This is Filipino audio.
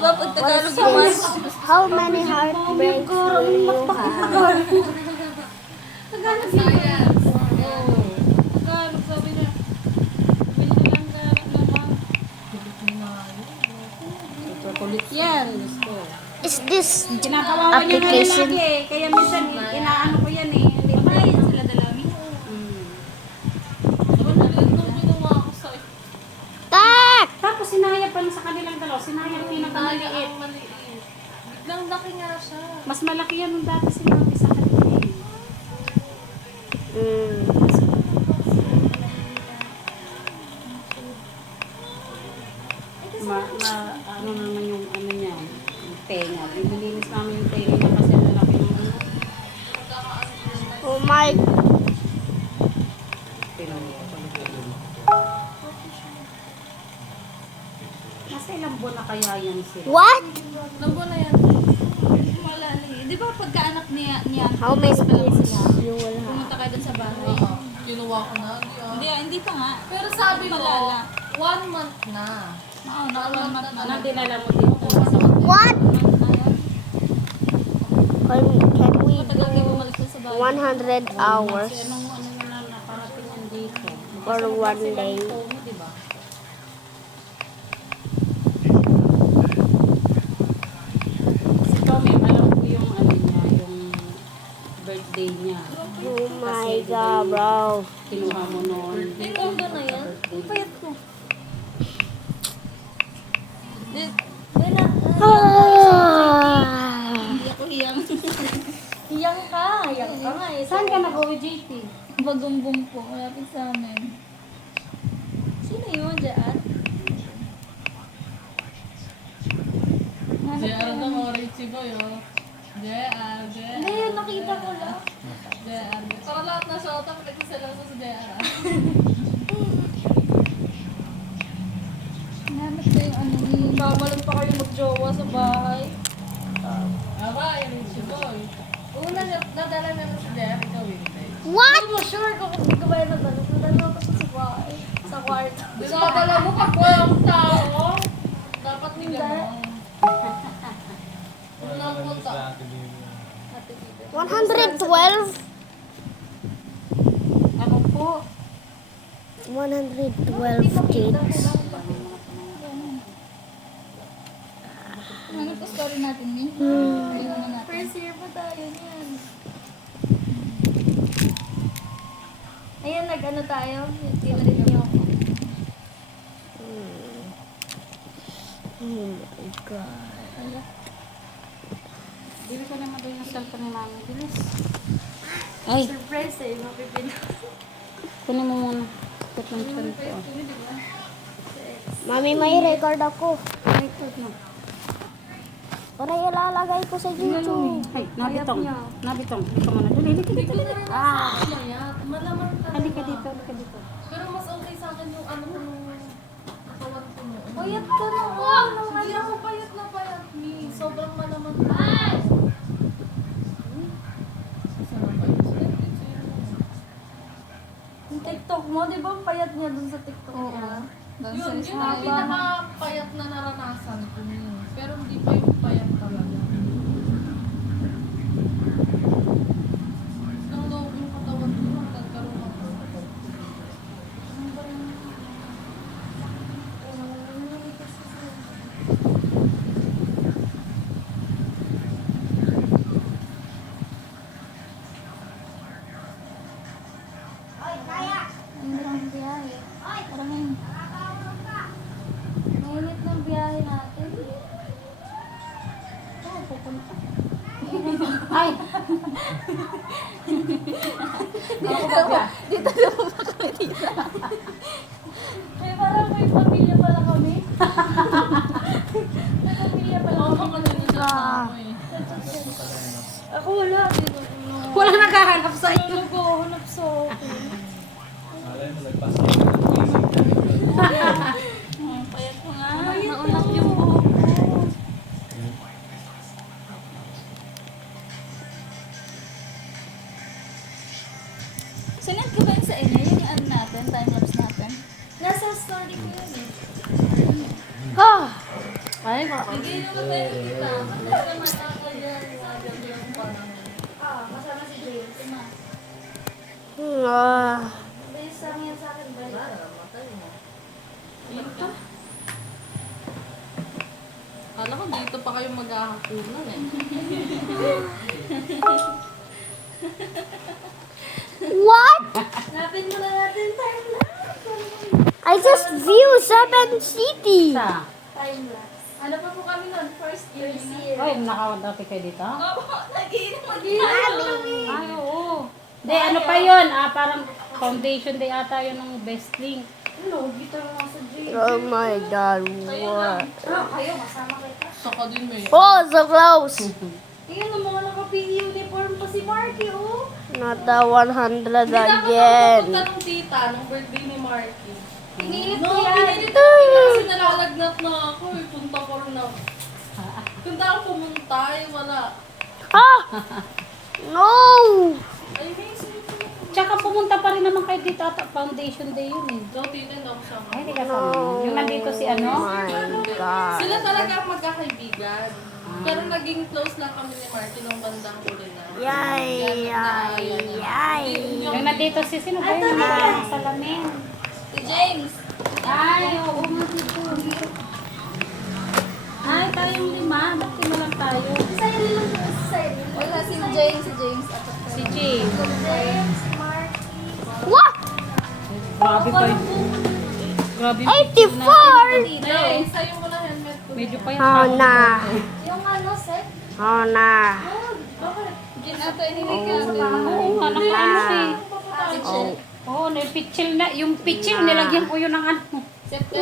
ba pag Tagalog yung mas? How many heartbreaks will you have? Tagalog science. Tagalog sabi niya. Binilang na naman. Ito kulit yan. Gusto. Is this Kinakawawa niya na application? lagi eh. Kaya minsan inaano ko yan eh. Hindi ba yan sila dalami? Tak! Tapos sinaya pa sa kanilang dalawa. Sinaya yung pinakamaliit. Biglang laki nga siya. Mas malaki yan nung dati sinabi sa kanila eh. Ano naman yung ano niya, yung tenga. Nililinis namin yung tenga niya kasi lalaki ng ano. Oh my... Nasa ilang buwan na kaya yan sila? What? Nabo na yan. Malali. Di ba pagkaanak niya, How many pa lang kids sila, you will have? pumunta kayo dun sa bahay? Kinuha ko na. Hindi pa nga. Pero sabi mo, Malala. 1 month na. Oo, na Ano dinala mo dito? What? Can we Matagal kayo do bumalik dun sa bahay. 100 hours Kasi anong ano na naparating yan dito? or one day? Diba? Si Tommy, alam ko yung ano niya, yung birthday niya. Oh my god, bro. Kinuha mo noon. Ay, onda na yan. Ang payat ko. Wala. Hindi ako hiyang. Hiyang ka nga eh. Saan ka nag-uwi, JT? Bagumbong po, malapit sa amin. Sino yun, Jaan? JR na mga Richie Boy, oh. JR. Hindi, yun, nakita ko lang. JR. Para lahat na siya, otak nagkasalaw sa JR. Hanap ko yung ano ni... Kamalan pa kayo magjowa sa bahay. Aba, yung Richie Boy. Una, nadala na sa JR, ikaw hindi. What? Hindi mo sure kung hindi ko ba yun nadala. Nadala ko sa bahay. Sa kwarto. Dinadala mo pag walang tao. Dapat nila mo. Unang punta. 112? Ano po? 112 kids. Ano po story natin, Min? Ayun na natin. First year pa tayo niyan. Ayan, nag-ano tayo? Tinarin niyo ako. Oh my god. Ala. Bili ko naman doon yung cellphone ni Mami. Bilis. Ay, Surprise eh, mapipin. kunin mo muna. Tatlong cellphone. Mami, may record ako. Ay, ito na. Para ilalagay ko sa YouTube. Ay, nabitong. Nabitong. Hindi ka muna. Dali, dali, dali, dali. Ah! Mayat. Malaman ka. Halika dito, halika dito. Pero mas okay sa akin yung ano nung katawan ko noon. Payat ka naman. Hindi ako payat na payat, Mi. Sobrang malaman ka. Yung TikTok mo, di ba ang payat niya dun sa TikTok niya? Dun Yun, sa yun ang pinaka-payat na naranasan ko. Pero hindi pa yung payat talaga. Nang loob yung katawan ko, nagkaroon ako. Ang hirang biyahe. Parang yun. Mainit ng biyahe natin. Oh, pupunta. Ay! Dito naman pa kami dito. May parang may pamilya pala kami. May pamilya pala Oo, kami. mga ganun siya sa ako eh. Ako wala. Wala naghahanap sa'yo. Nag-uunap sa akin. Payat ko nga. Naunap yung buhok ko. Sinend ko ba yun sa inyo? Ay, Hindi naman tayo kita. Kasi matakayan. Yung parang... Ah, kasama si James. Bilis lang yan sa akin. Balik. Wala, namatay mo. ito. Kala ko dito pa kayo maghahakunan eh. What? Hanapin mo na natin time lapse. I just view 7 cities. Sa. Time lapse. Ano pa po kami nun? First year. Ay, nakawag kayo dito? Opo, nag-iinom. Ay, oo. Hindi, ano pa yun? Parang foundation day ata yun ng best link. Ano, guitar mo sa James. Oh my god, what? Ah, kayo, masama kita. Saka din may... Oh, so close. Tingnan mo mga naka-PE uniform pa si Marky, oh. Not the 100 Hindi dapat ako again. pupunta nung tita, nung birthday ni Marky. Pinilit No, ko yan. pinilit ko kasi nalalagnat na ako. Punta ko rin ako. Punta ako pumunta, wala. Ah! No! Ay, may isip ko. Tsaka pumunta pa rin naman kayo dito at foundation day yun eh. Daw, titin ako sa Ay, hindi ka sama. Yung nandito si ano? My god. Sila talaga ang magkakaibigan. Pero naging close lang kami ni Marky nung bandang huli na. Yay, yay, yay. Yung nandito si sino ba yun? Yung salamin. Si James! Ay, oo nga dito. Ay, tayong lima. Ba't lima lang tayo? Sa'yo lang po, sa'yo. Wala, si James at Si James. James, Marky. What? Grabe pa yun. Grabe yung 84! Nay, sa'yo mo na helmet ko. medyo pa yung Oh na. Yung ano, set? Oh na. Oh, bakit? Ginato, inilig ka sa Oo nga, nakaano eh. Oh. Oo, yung pitchil na. Yung pitchil, nilagyan ko yun ng ano. September